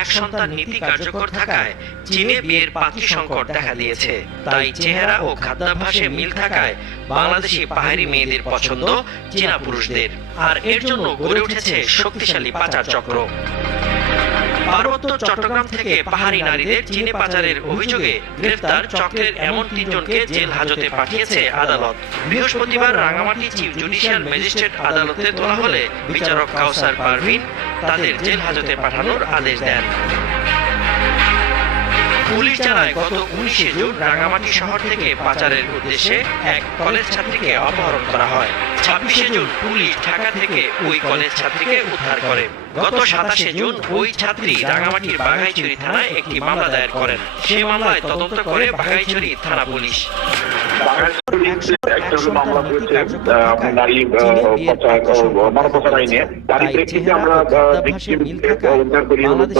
এক সন্তান নীতি কার্যকর থাকায় চীনে বিয়ের পাত্রী সংকট দেখা দিয়েছে। তাই চেহারা ও খাদ্যাভ্যাসে মিল থাকায় বাংলাদেশি পাহাড়ি মেয়েদের পছন্দ চীনা পুরুষদের, আর এর জন্য গড়ে উঠেছে শক্তিশালী পাচার চক্র। পার্বত্য চট্টগ্রাম থেকে পাহাড়ি নারীদের চীনে পাচারের অভিযোগে গ্রেফতার চক্রের এমন ৩ জনকে জেল হাজতে পাঠিয়েছে আদালত। বৃহস্পতিবার রাঙামাটি চিফ জুডিশিয়াল ম্যাজিস্ট্রেট আদালতে তোলা হলে বিচারক কাউসার পারভিন তাদের জেল হাজতে পাঠানোর আদেশ দেন। পুলিশ জানায়, গত 19শে জুন রাঙামাটি শহর থেকে পাচারের উদ্দেশ্যে এক কলেজ ছাত্রীকে অপহরণ করা হয়। 26শে জুন পুলিশ ঢাকা থেকে ওই কলেজ ছাত্রীকে উদ্ধার করে। গত 27শে জুন ওই ছাত্রী রাঙামাটির বাঘাইছড়ি থানায় একটি মামলা দায়ের করেন। সেই মামলায় তদন্ত করে বাঘাইছড়ি থানা পুলিশ। একটা মামলা হয়েছে নারী মানব পাচার আইনে, তারই প্রেক্ষিতে আমরা উদ্ধার করি।